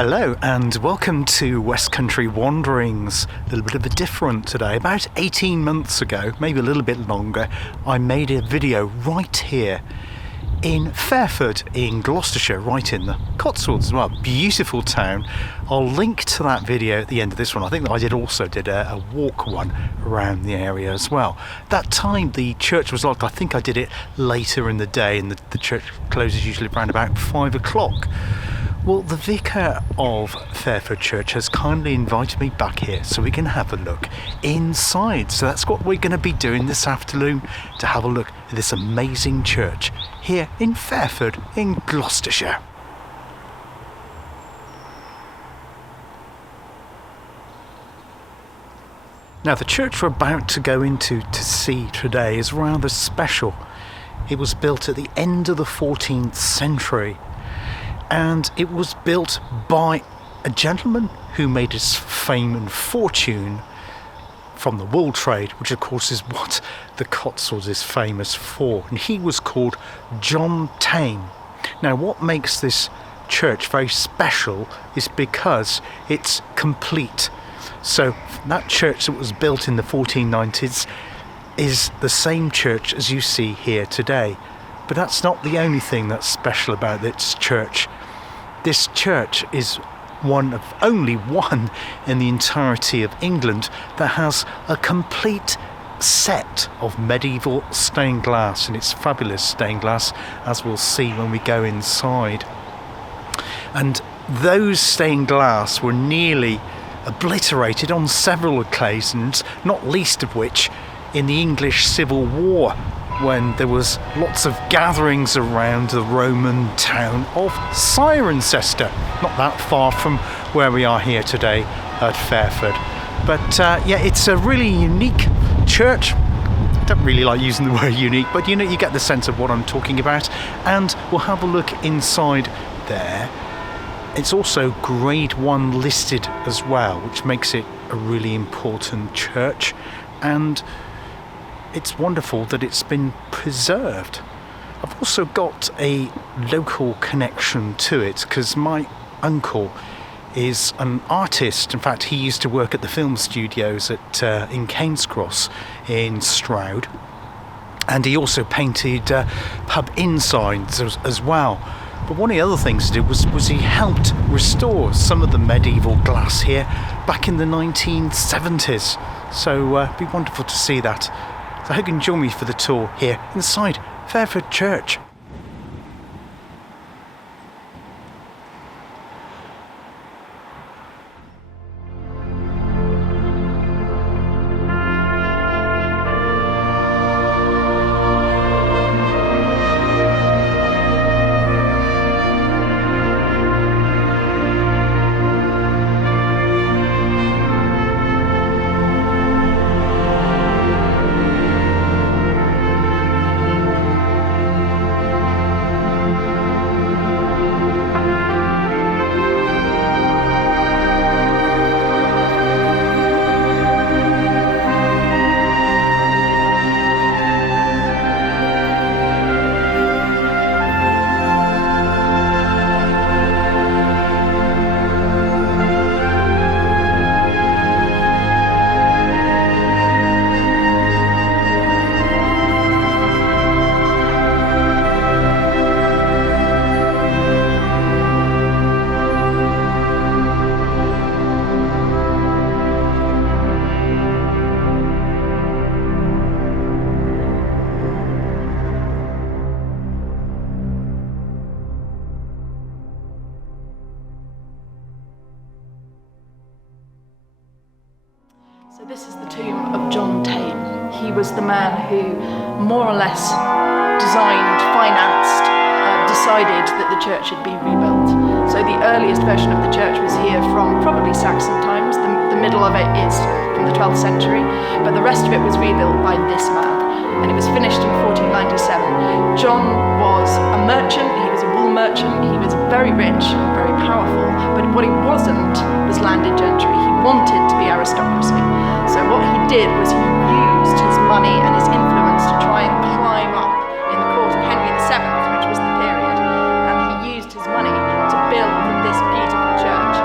Hello and welcome to West Country Wanderings. A little bit of a different today. About 18 months ago, maybe a little bit longer, I made a video right here in Fairford in Gloucestershire, right in the Cotswolds as well. Beautiful town. I'll link to that video at the end of this one. I think that I also did a walk one around the area as well. That time the church was locked. I think I did it later in the day, and the church closes usually around about 5 o'clock. Well, the vicar of Fairford Church has kindly invited me back here so we can have a look inside. So that's what we're going to be doing this afternoon, to have a look at this amazing church here in Fairford in Gloucestershire. Now, the church we're about to go into to see today is rather special. It was built at the end of the 14th century. And it was built by a gentleman who made his fame and fortune from the wool trade, which of course is what the Cotswolds is famous for. And he was called John Tame. Now, what makes this church very special is because it's complete. So that church that was built in the 1490s is the same church as you see here today. But that's not the only thing that's special about this church. This church is only one in the entirety of England that has a complete set of medieval stained glass, and it's fabulous stained glass, as we'll see when we go inside. And those stained glass were nearly obliterated on several occasions, not least of which in the English Civil War, when there was lots of gatherings around the Roman town of Cirencester, not that far from where we are here today at Fairford. But it's a really unique church. I don't really like using the word unique, but you get the sense of what I'm talking about. And we'll have a look inside there. It's also Grade 1 listed as well, which makes it a really important church. And it's wonderful that it's been preserved. I've also got a local connection to it because my uncle is an artist. In fact, he used to work at the film studios in Keynes Cross in Stroud, and he also painted pub insides as well. But one of the other things he did was he helped restore some of the medieval glass here back in the 1970s. So it'd be wonderful to see that. So I hope you can join me for the tour here inside Fairford Church. So this is the tomb of John Tame. He was the man who more or less designed, financed, decided that the church should be rebuilt. So the earliest version of the church was here from probably Saxon times. The middle of it is from the 12th century, but the rest of it was rebuilt by this man, and it was finished in 1497. John was a merchant. He was a wool merchant. He was very rich and very powerful, but what he wasn't was landed gentry. He wanted to be aristocracy. So what he did was he used his money and his influence to try and climb up in the court of Henry VII, which was the period, and he used his money to build this beautiful church.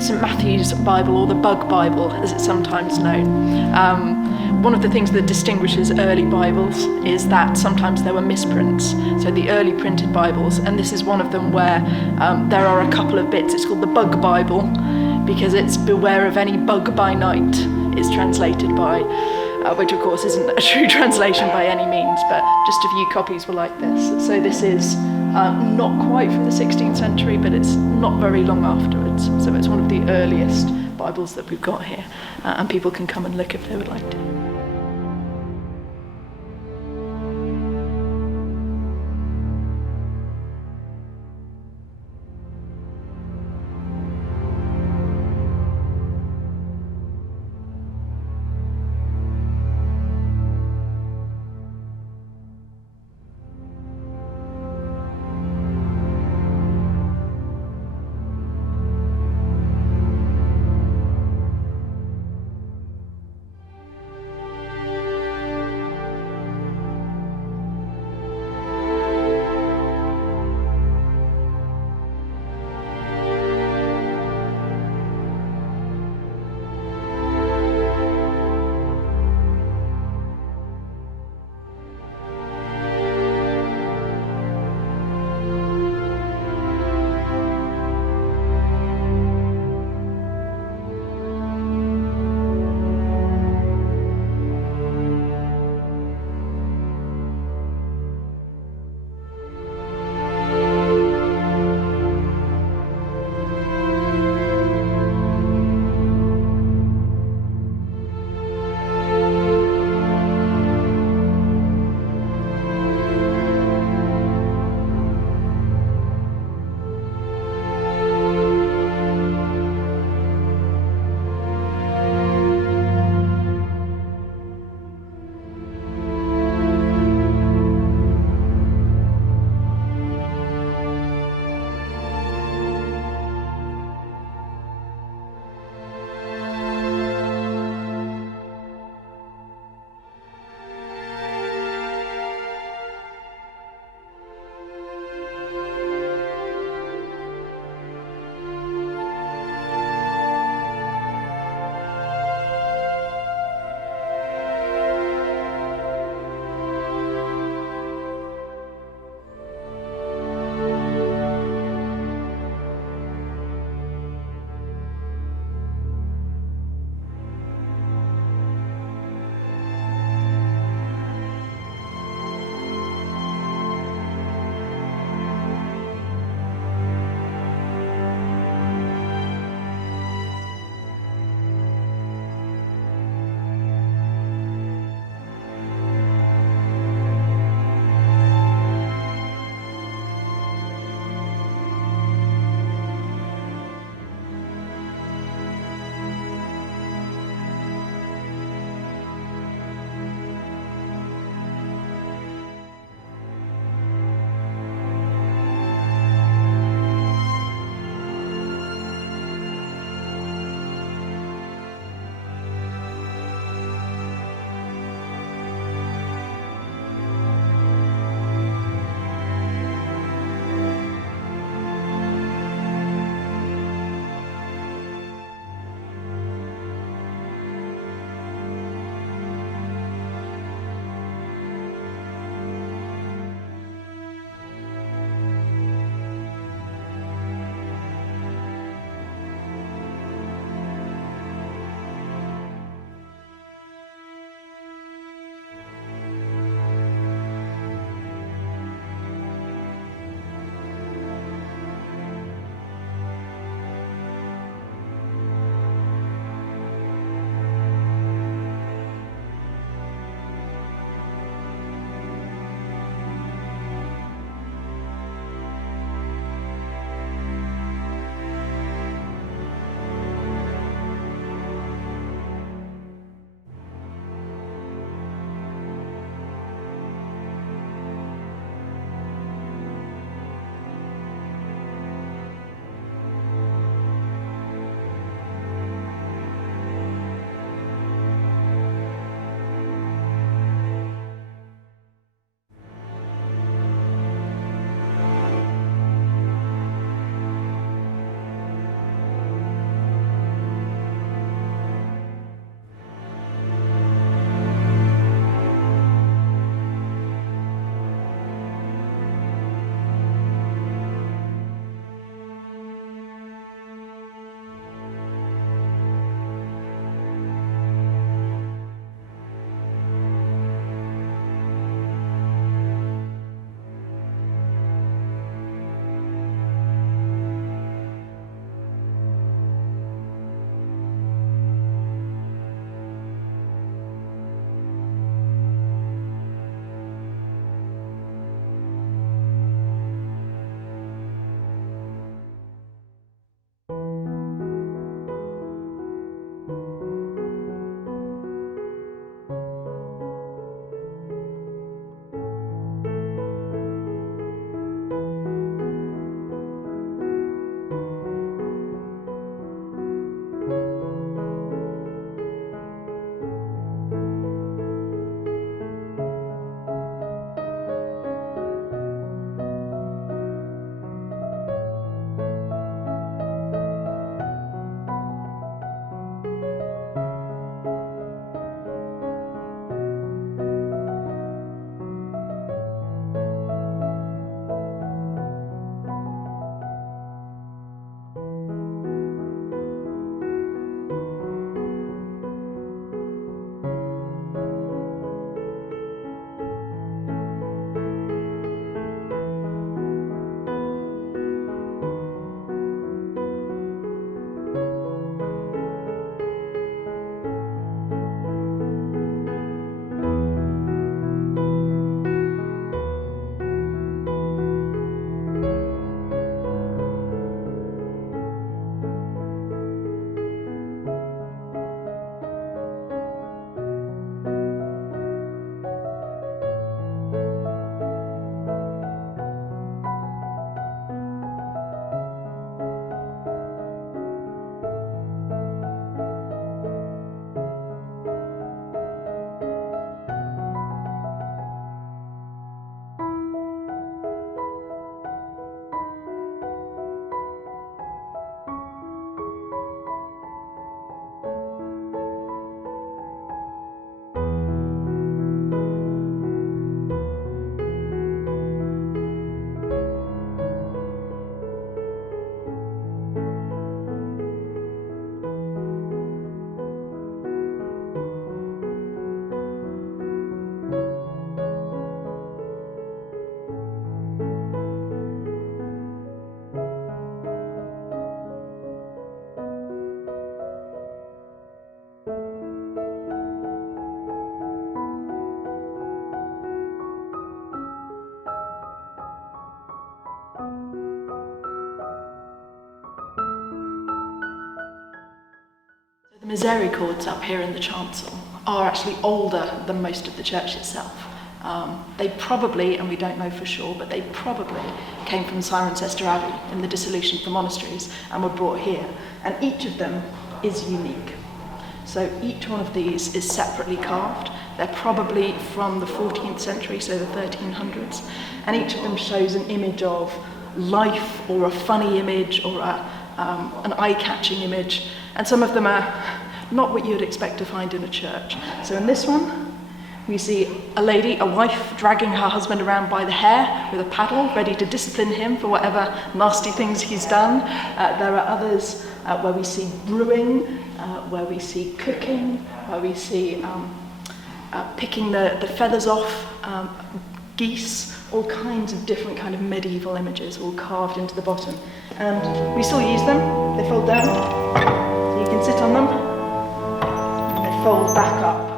St Matthew's Bible, or the Bug Bible as it's sometimes known. One of the things that distinguishes early Bibles is that sometimes there were misprints, so the early printed Bibles, and this is one of them where there are a couple of bits. It's called the Bug Bible because it's beware of any bug by night is translated by, which of course isn't a true translation by any means, but just a few copies were like this. So this is not quite from the 16th century, but it's not very long afterwards. So it's one of the earliest Bibles that we've got here, and people can come and look if they would like to. The misericords up here in the chancel are actually older than most of the church itself. They probably, and we don't know for sure, but they probably came from Cirencester Abbey in the dissolution of the monasteries and were brought here. And each of them is unique. So each one of these is separately carved. They're probably from the 14th century, so the 1300s. And each of them shows an image of life, or a funny image, or an eye-catching image. And some of them are not what you'd expect to find in a church. So in this one, we see a lady, a wife, dragging her husband around by the hair with a paddle, ready to discipline him for whatever nasty things he's done. There are others where we see brewing, where we see cooking, where we see picking the feathers off geese, all kinds of different kind of medieval images all carved into the bottom. And we still use them. They fold down, so you can sit on them, and they fold back up.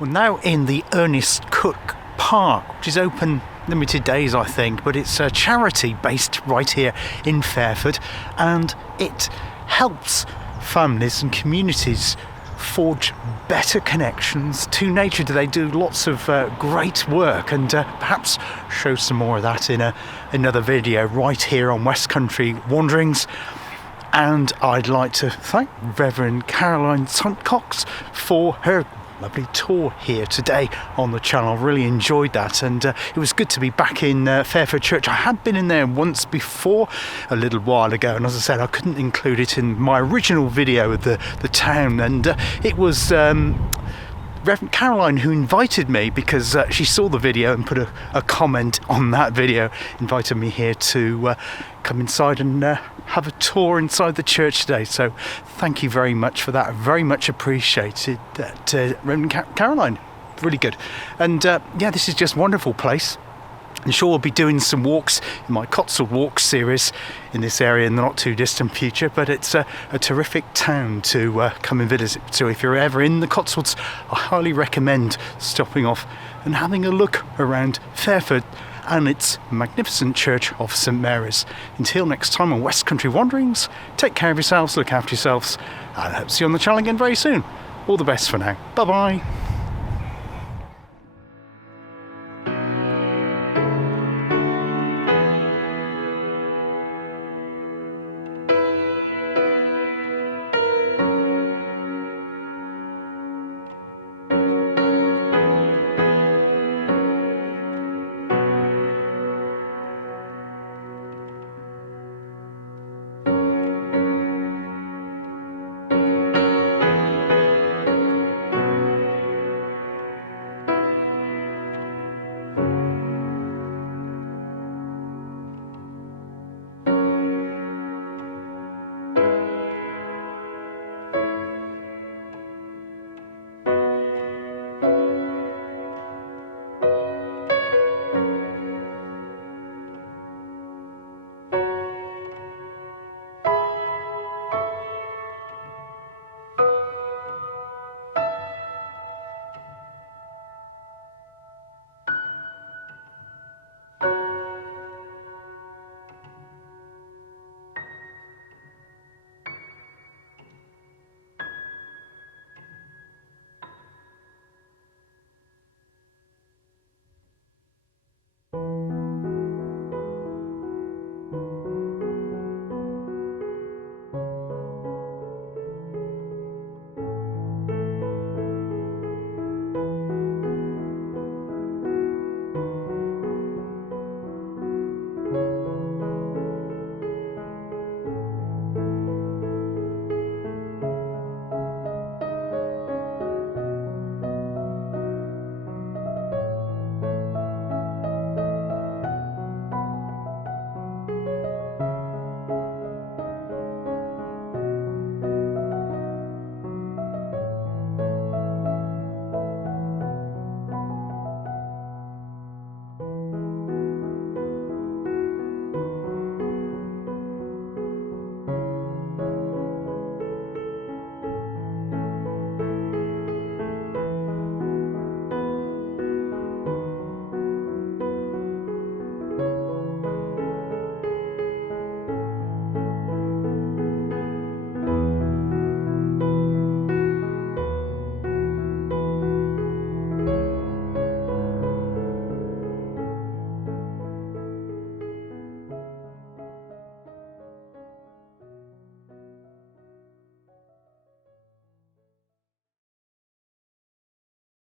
We're now in the Ernest Cook Park, which is open limited days, I think, but it's a charity based right here in Fairford, and it helps families and communities forge better connections to nature. They do lots of great work, and perhaps show some more of that in another video right here on West Country Wanderings. And I'd like to thank Reverend Caroline Cox for her lovely tour here today on the channel. Really enjoyed that, and it was good to be back in Fairford Church. I had been in there once before a little while ago, and as I said, I couldn't include it in my original video of the town, and it was Reverend Caroline who invited me, because she saw the video and put a comment on that video, invited me here to come inside and have a tour inside the church today. So thank you very much for that. Very much appreciated that, Reverend Caroline. Really good. And yeah, this is just a wonderful place. I'm sure we'll be doing some walks in my Cotswold Walk series in this area in the not too distant future, but it's a terrific town to come and visit. So if you're ever in the Cotswolds, I highly recommend stopping off and having a look around Fairford and its magnificent Church of St Mary's. Until next time on West Country Wanderings, take care of yourselves, look after yourselves, and I hope to see you on the channel again very soon. All the best for now. Bye bye.